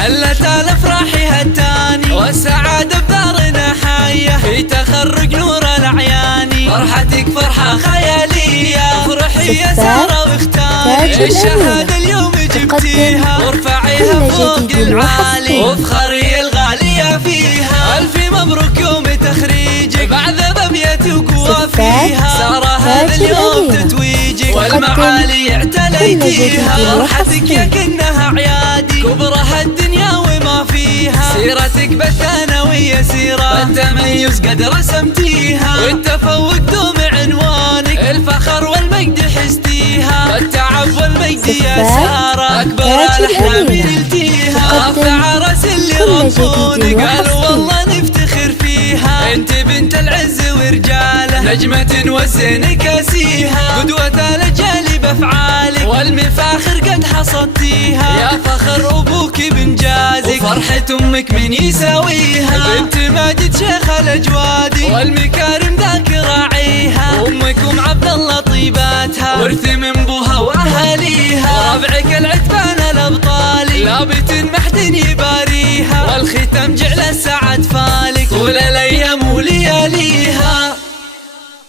هلت الافراح هالتاني والسعادة بدارنا حية، في تخرج نور الاعياني، فرحتك فرحة خيالية، افرحي يا سارة واختاري الشهادة اليوم جبتيها، وارفعيها فوق العالي وافخري الغالية فيها. الف مبروك يوم تخريجك بعد ضبية وقوة فيها، سارة هذا اليوم تتويجك والمعالي اعتليتيها، فرحتك يا كنها عيادي كبرى هالدنيا وما فيها، سيرتك بالثانوية سيرة بالتميز قد رسمتيها، والتفوق دوم عنوانك الفخر والمجد حستيها، بالتعب والمجد يا سارة أكبر الأحلام نلتيها، رفع راس اللي ربوني قالوا والله نفتخر فيها، انت بنت العز ورجاله نجمة والزين كاسيها، قدوة الأجيال بأفعالك والمفاخر قد حصدتيها، يا فخر أبوك بإنجازك وفرحة أمك من يساويها، بنت ماجد شيخ الأجوادي والمكارم ذاك راعيها، أمك أم عبد الله طيباتها ورث من بوها وأهاليها، وربعك العتبان الأبطالي لابت محد يباريها، والختم جعل السعد فالك طول الأيام ولياليها.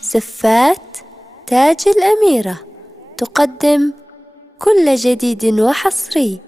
زفات تاج الأميرة تقدم كل جديد وحصري.